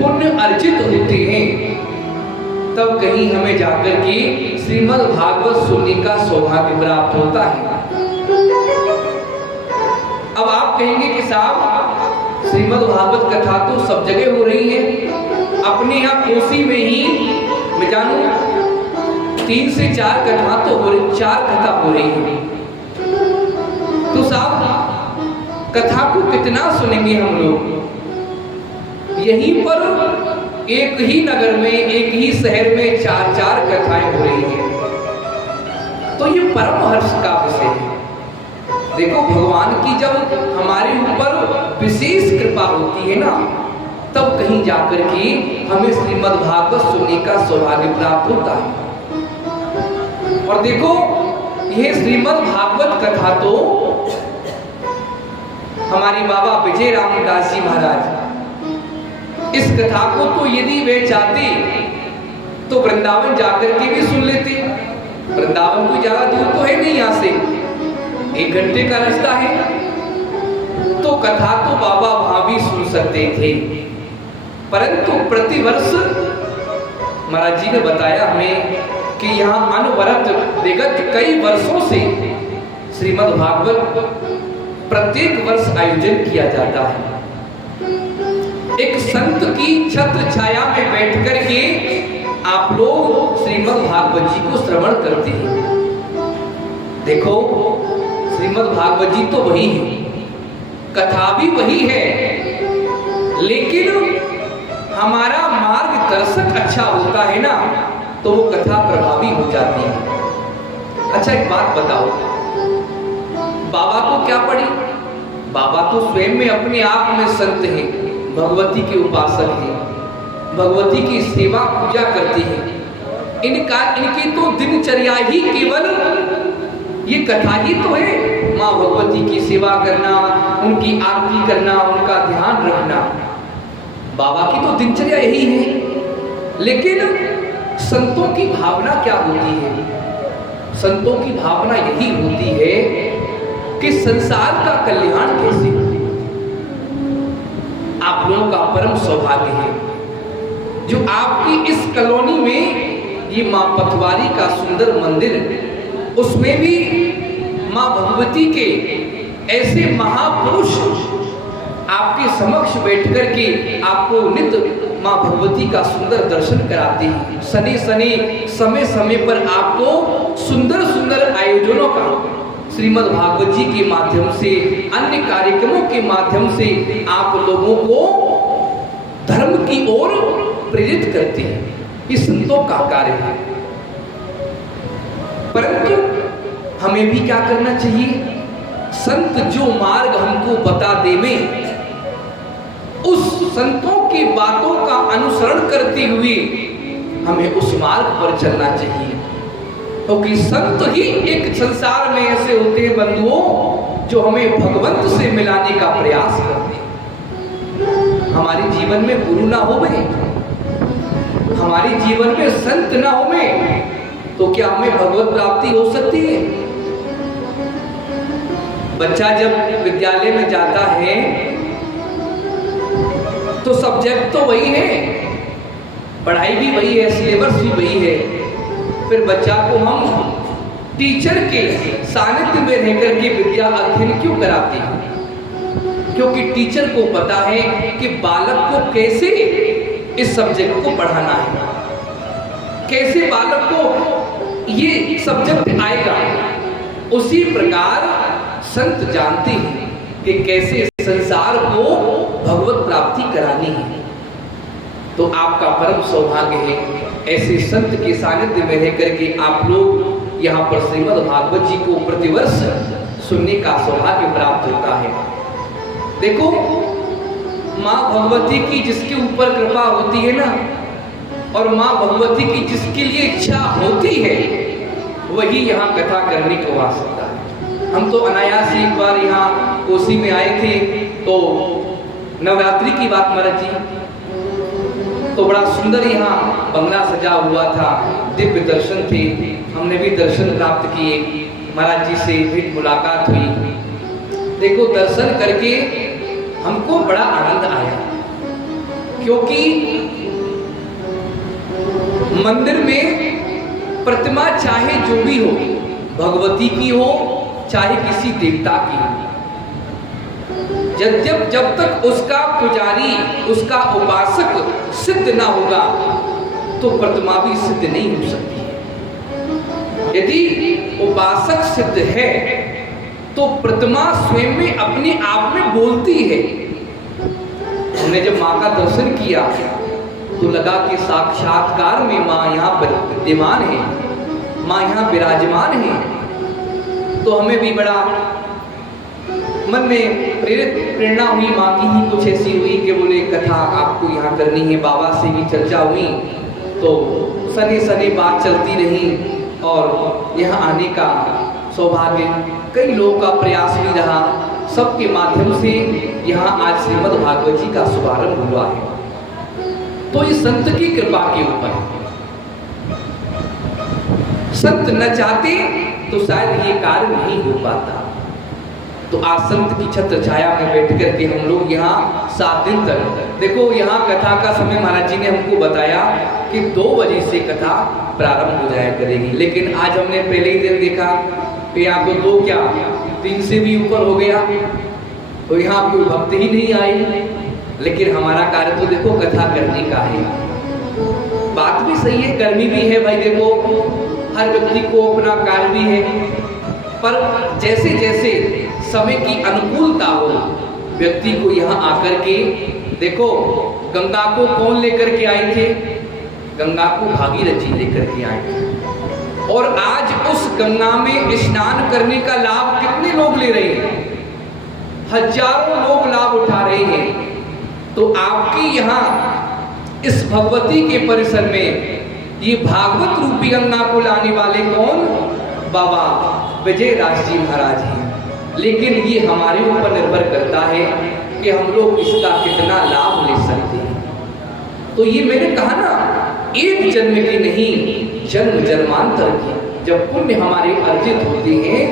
पुण्य अर्जित होते हैं, तब कहीं हमें जाकर के श्रीमद् भागवत सुनने का सौभाग्य प्राप्त होता है। अब आप कहेंगे कि साहब श्रीमद् भागवत कथा तो सब जगह हो रही है, अपने यहाँ कोसी में ही मैं जानू 3 से 4 कथा तो हो रही, 4 कथा हो रही है। तो साहब कथा को कितना सुनेंगे हम लोग? यहीं पर एक ही नगर में, एक ही शहर में 4-4 कथाएं हो रही हैं, तो ये परम हर्ष का विषय है। देखो, भगवान की जब हमारे ऊपर विशेष कृपा होती है ना, तब कहीं जाकर के हमें श्रीमद् भागवत सुनने का सौभाग्य प्राप्त होता है। और देखो, यह श्रीमद् भागवत कथा तो हमारे बाबा विजय रामदास जी महाराज, इस कथा को तो यदि वे चाहते तो वृंदावन जाकर के भी सुन लेते। वृंदावन कोई ज्यादा दूर तो है नहीं, यहां से 1 घंटे का रास्ता है, तो कथा तो बाबा वहां भी सुन सकते थे। परंतु प्रतिवर्ष महाराज जी ने बताया हमें कि यहाँ अनवरत विगत कई वर्षों से श्रीमद् भागवत प्रत्येक वर्ष आयोजन किया जाता है। एक संत की छत्र छाया में बैठ करके आप लोग श्रीमद् भागवत जी को श्रवण करते हैं। देखो, श्रीमद् भागवत जी तो वही है, कथा भी वही है, लेकिन हमारा मार्गदर्शक अच्छा होता है ना, तो वो कथा प्रभावी हो जाती है। अच्छा, एक बात बताओ, बाबा को क्या पड़ी? बाबा तो स्वयं में अपने आप में संत हैं, भगवती के उपासक हैं, भगवती की सेवा पूजा करती हैं। इनकी तो दिनचर्या ही केवल ये कथा ही तो है, माँ भगवती की सेवा करना, उनकी आरती करना, उनका ध्यान रखना। बाबा की तो दिनचर्या यही है। लेकिन संतों की भावना क्या होती है? संतों की भावना यही होती है कि संसार का कल्याण कैसे हो। आप लोगों का परम सौभाग्य है जो आपकी इस कॉलोनी में ये मां पथवारी का सुंदर मंदिर, उसमें भी मां भगवती के ऐसे महापुरुष आपके समक्ष बैठकर के आपको नित्य मां भगवती का सुंदर दर्शन कराते हैं। सने सने समय समय पर आपको सुंदर सुंदर आयोजनों का श्रीमद् भागवत जी के माध्यम से, अन्य कार्यक्रमों के माध्यम से आप लोगों को धर्म की ओर प्रेरित करते हैं। ये संतों का कार्य है। परंतु हमें भी क्या करना चाहिए? संत जो मार्ग हमको बता देवे, उस संतों की बातों का अनुसरण करते हुए हमें उस मार्ग पर चलना चाहिए। क्योंकि संत ही एक संसार में ऐसे होते हैं बंधुओं, जो हमें भगवंत से मिलाने का प्रयास करते हैं। हमारे जीवन में गुरु ना हो में, हमारे जीवन में संत ना हो में, तो क्या हमें भगवत प्राप्ति हो सकती है? बच्चा जब विद्यालय में जाता है तो सब्जेक्ट तो वही है, पढ़ाई भी वही है, सिलेबस भी वही है। फिर बच्चा को हम टीचर के सानिध्य में रहकर के विद्या अध्ययन क्यों कराते हैं? क्योंकि टीचर को पता है कि बालक को कैसे इस सब्जेक्ट को पढ़ाना है, कैसे बालक को ये सब्जेक्ट आएगा। उसी प्रकार संत जानते हैं कि कैसे संसार को भगवत प्राप्ति करानी है। तो आपका परम सौभाग्य है ऐसे संत के सानिध्य में रह करके आप लोग यहाँ पर श्रीमद् भागवत जी को प्रतिवर्ष सुनने का सौभाग्य प्राप्त होता है। देखो, माँ भगवती की जिसके ऊपर कृपा होती है ना, और माँ भगवती की जिसके लिए इच्छा होती है, वही यहाँ कथा करने को आ सकता है। हम तो अनायास एक बार यहाँ कोसी में आए थे, तो नवरात्रि की बात महाराज जी, तो बड़ा सुंदर यहाँ बंगला सजा हुआ था, दिव्य दर्शन थे, हमने भी दर्शन प्राप्त किए, महाराज जी से भेंट मुलाकात हुई। देखो, दर्शन करके हमको बड़ा आनंद आया। क्योंकि मंदिर में प्रतिमा चाहे जो भी हो, भगवती की हो चाहे किसी देवता की हो, जब तक उसका पुजारी, उसका उपासक सिद्ध ना होगा तो प्रतिमा भी सिद्ध नहीं हो सकती। यदि उपासक सिद्ध है तो प्रतिमा स्वयं में अपने आप में बोलती है। हमने जब माँ का दर्शन किया तो लगा कि साक्षात्कार में माँ यहाँ विद्यमान है, माँ यहाँ विराजमान है। तो हमें भी बड़ा मन में प्रेरणा हुई, माँ की ही कुछ ऐसी हुई कि बोले कथा आपको यहाँ करनी है। बाबा से भी चर्चा हुई तो सने सने बात चलती रही और यहाँ आने का सौभाग्य, कई लोगों का प्रयास भी रहा, सबके माध्यम से यहाँ आज श्रीमद् भागवत जी का शुभारंभ हुआ है। तो ये संत की कृपा के ऊपर, संत न चाहते तो शायद ये कार्य नहीं हो पाता। तो आज संत की छत्र छाया में बैठ करके हम लोग यहाँ 7 दिन तक, देखो यहाँ कथा का समय महाराज जी ने हमको बताया कि 2 बजे से कथा प्रारंभ हो जाया करेगी, लेकिन आज हमने पहले ही दिन देखा कि यहाँ तो 2 क्या 3 से भी ऊपर हो गया, तो यहाँ कोई भक्त ही नहीं आई। लेकिन हमारा कार्य तो देखो कथा करने का है। बात भी सही है, गर्मी भी है भाई, देखो हर व्यक्ति को अपना कार्य भी है, पर जैसे जैसे समय की अनुकूलता हो व्यक्ति को यहाँ आकर के, देखो गंगा को कौन लेकर के आए थे? गंगा को भागीरथ जी लेकर के आए थे। और आज उस गंगा में स्नान करने का लाभ कितने लोग ले रहे हैं? हजारों लोग लाभ उठा रहे हैं। तो आपके यहाँ इस भगवती के परिसर में ये भागवत रूपी गंगा को लाने वाले कौन? बाबा विजय राज जी महाराज हैं। लेकिन ये हमारे ऊपर निर्भर करता है कि हम लोग इसका कितना लाभ ले सकते हैं। तो ये मैंने कहा ना, एक जन्म की नहीं, जन्म जन्मांतर की जब पुण्य हमारे अर्जित होते हैं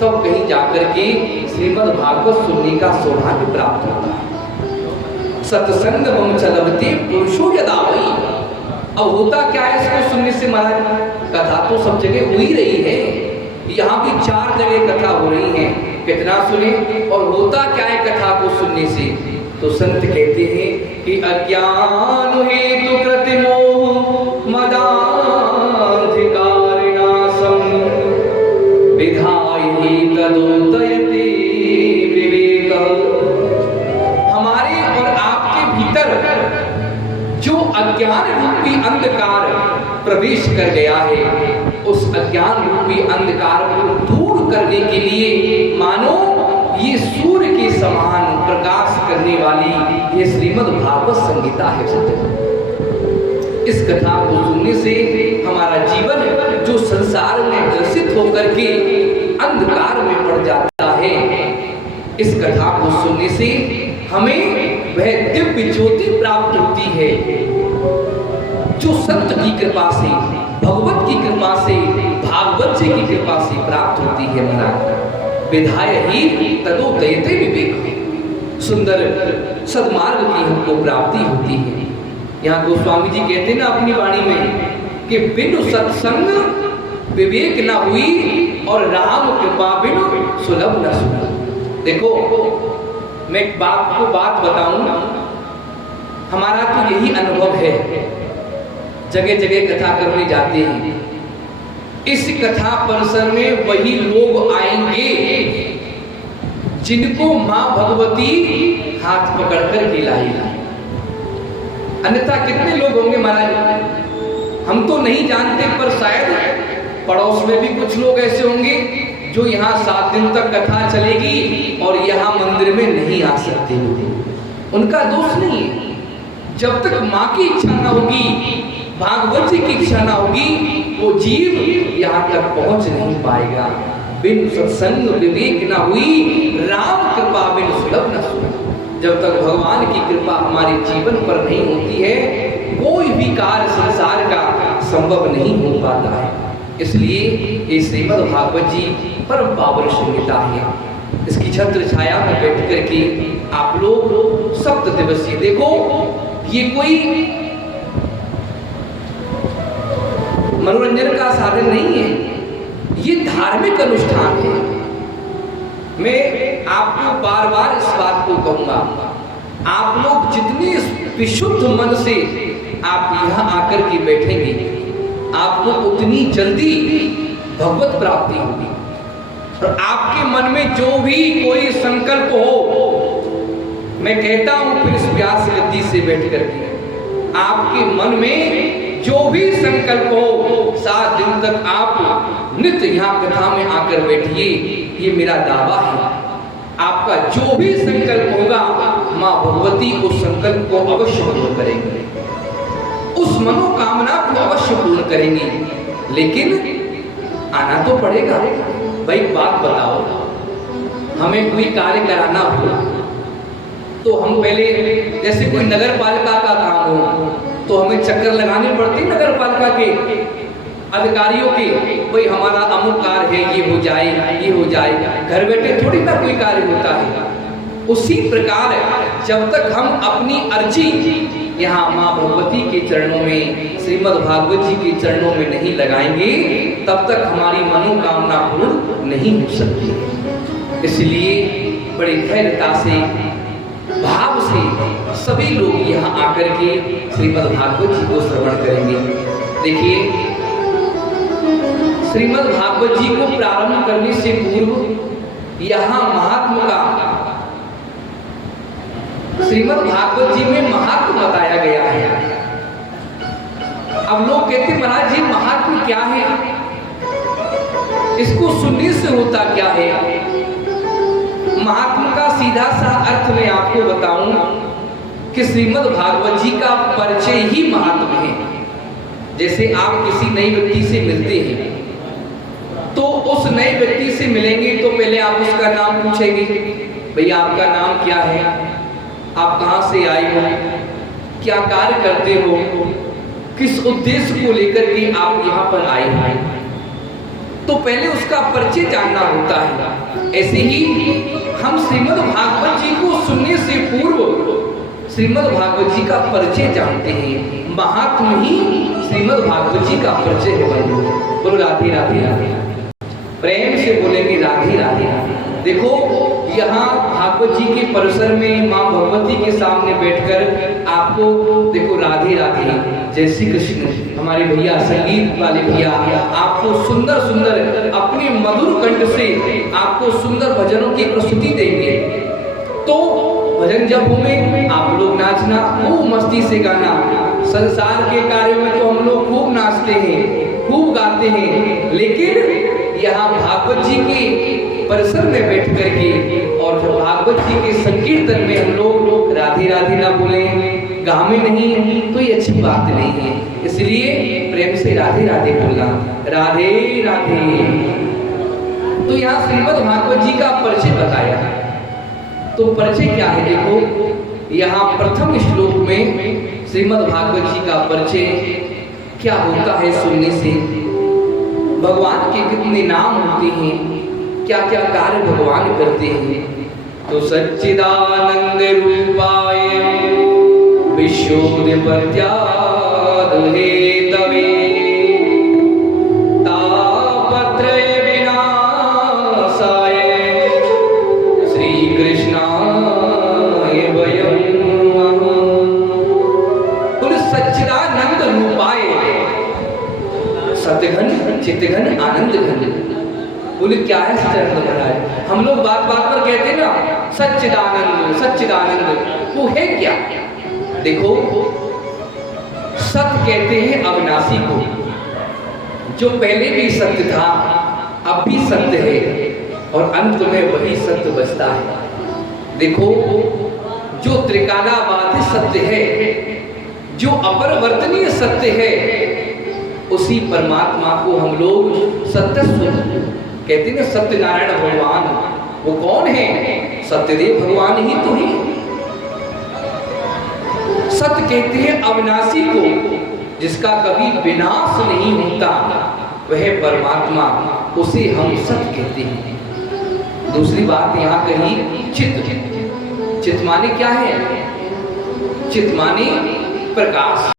तब कहीं जाकर के श्रीमद् भागवत सुनने का सौभाग्य प्राप्त होता है। सत्संग बम चलवते पुरुषो यदा वही। अब होता क्या है इसको सुनने से महाराज? कथा तो सब जगह हो ही रही है, यहाँ भी 4 जगह कथा हो रही है, कितना सुने? और होता क्या है कथा को सुनने से? तो संत कहते हैं कि अज्ञान हेतु कृतिमोह मदांधकारिणासं विधायि तदोदयते विवेकः। हमारे और आपके भीतर जो अज्ञान रूपी अंधकार प्रवेश कर गया है, उस अज्ञान रूपी अंधकार को दूर करने के लिए मानो ये सूर्य के समान प्रकाश करने वाली ये श्रीमद् भागवत संहिता है। इस कथा को सुनने से हमारा जीवन जो संसार में ग्रसित होकर के अंधकार में पड़ जाता है, इस कथा को सुनने से हमें वह दिव्य ज्योति प्राप्त होती है जो संत की कृपा से, भगवत की कृपा से, भागवत जी की कृपा से प्राप्त होती है। महाराज विधाय ही तदोदयते विवेक, सुंदर सदमार्ग की हमको प्राप्ति होती है। यहाँ गोस्वामी जी कहते हैं ना अपनी वाणी में कि बिनु सत्संग विवेक न हुई और राम कृपा बिनु सुलभ न सुना। देखो मैं एक बात बताऊं, हमारा तो यही अनुभव है, जगह जगह कथा करने जाते हैं, इस कथा परिसर में वही लोग आएंगे जिनको मां भगवती हाथ पकड़कर खिलाएगी। अन्यथा कितने लोग होंगे महाराज? हम तो नहीं जानते, पर शायद पड़ोस में भी कुछ लोग ऐसे होंगे जो यहाँ 7 दिन तक कथा चलेगी और यहाँ मंदिर में नहीं आ सकते। उनका दोष नहीं है। जब तक माँ की इच्छा ना होगी, भागवत जी की इच्छा ना होगी, वो जीव यहाँ तक पहुँच नहीं पाएगा। बिन सत्संग विवेक ना हुई, राम कृपा बिन सुलभ न सुना। जब तक भगवान की कृपा हमारे जीवन पर नहीं होती है, कोई भी कार्य संसार का संभव नहीं हो पाता है। इसलिए ये श्रीमद् भागवत जी परम पावन संहिता है। इसकी छत्र छाया में बैठ करके आप लोग 7 दिवसीय, देखो ये कोई मनोरंजन का साधन नहीं है, ये धार्मिक अनुष्ठान है। मैं आपको बार बार इस बात को कहूंगा, आप लोग जितने विशुद्ध मन से आप यहां आकर के बैठेंगे, आपको उतनी जल्दी भगवत प्राप्ति होगी। और आपके मन में जो भी कोई संकल्प हो, मैं कहता हूं फिर इस व्यास गद्दी से बैठ करके, आपके मन में जो भी संकल्प हो, 7 दिन तक आप नित्य यहाँ कथा में आकर बैठिए, ये मेरा दावा है। आपका जो भी संकल्प होगा, माँ भगवती उस संकल्प को अवश्य पूर्ण करेंगे, उस मनोकामना को अवश्य पूर्ण करेंगे। लेकिन आना तो पड़ेगा। भाई बात बताओ, हमें कोई कार्य कराना हो तो हम पहले, जैसे कोई नगर पालिका का काम हो तो हमें चक्कर लगाने पड़ते नगर पालिका के अधिकारियों के, भाई हमारा अमुक कार्य है, ये हो जाए, ये हो जाए। घर बैठे थोड़ी ना कोई कार्य होता है। उसी प्रकार जब तक हम अपनी अर्जी यहाँ माँ भगवती के चरणों में, श्रीमद् भागवत जी के चरणों में नहीं लगाएंगे, तब तक हमारी मनोकामना पूर्ण नहीं हो सकती। इसलिए बड़ी धैर्यता से, भाव से सभी लोग यहाँ आकर के श्रीमद् भागवत जी को श्रवण करेंगे। देखिए, श्रीमद् भागवत जी को प्रारंभ करने से पूर्व यहाँ महात्मा का, श्रीमद् भागवत जी में महात्मा बताया गया है। अब लोग कहते हैं महाराज जी महात्मा क्या है, इसको सुनने से होता क्या है? महात्मा का सीधा सा अर्थ मैं आपको बताऊं कि श्रीमद् भागवत जी का परिचय ही महात्मा है। जैसे आप किसी नई व्यक्ति से मिलते हैं तो उस नए व्यक्ति से मिलेंगे तो पहले आप उसका नाम पूछेंगे, भैया आपका नाम क्या है, आप कहां से आए हो, क्या कार्य करते हो, किस उद्देश्य को लेकर के आप यहाँ पर आए हैं, तो पहले उसका परिचय जानना होता है। ऐसे ही हम श्रीमद् भागवत जी को सुनने से पूर्व श्रीमद् भागवत जी का परिचय जानते हैं। महात्मा ही श्रीमद् भागवत जी का परिचय है। बोलो राधे राधे राधे, प्रेम से बोलेंगे राधे राधे। देखो यहाँ भागवत जी के परिसर में माँ भगवती के सामने बैठकर आपको देखो राधे राधे, जय श्री कृष्ण, हमारे भैया संगीत वाले भैया आपको सुंदर सुंदर अपने मधुर कंठ से आपको सुंदर भजनों की प्रस्तुति देंगे। तो भजन जब होंगे आप लोग नाचना, खूब मस्ती से गाना। संसार के कार्यों में तो हम लोग खूब नाचते हैं, खूब गाते हैं, लेकिन यहाँ भागवत जी के परिसर में बैठ करके और जब भागवत जी के संकीर्तन में हम लोग राधे राधे ना बोले, गावे नहीं, तो ये अच्छी बात नहीं है। इसलिए प्रेम से राधे राधे बोलना, राधे राधे। तो यहाँ श्रीमद् भागवत जी का परिचय बताया। तो परिचय क्या है? देखो यहाँ प्रथम श्लोक में श्रीमद् भागवत जी का परिचय क्या होता है सुनने से। भगवान के कितने नाम होते हैं, क्या क्या कार्य भगवान करते हैं। तो सच्चिदानंद रूपाय विश्वोत्पत्त्यादिहेतवे तापत्रय विनाशाय श्रीकृष्णाय वयं नमः। बोले सच्चिदानंद रूपाय, सत्यघन चित्तघन आनंद घन। बोले क्या है सच्चिदानंद महाराज? हम लोग बात बात पर कहते हैं ना सच्चिदानंद सच्चिदानंद, वो है क्या? देखो सत्य कहते हैं अविनाशी को, जो पहले भी सत्य था अब भी सत्य है और अंत में वही सत्य बचता है। देखो जो त्रिकालाबाधित सत्य है, जो अपरिवर्तनीय सत्य है, उसी परमात्मा को हम लोग सत्य कहते हैं। सत्यनारायण भगवान वो कौन है? सत्यदेव भगवान ही तो है। सत्य कहते हैं अविनाशी को, जिसका कभी विनाश नहीं होता, वह परमात्मा, उसे हम सत्य कहते हैं। दूसरी बात यहाँ कही चित्त। चित्त माने क्या है? चितमानी प्रकाश।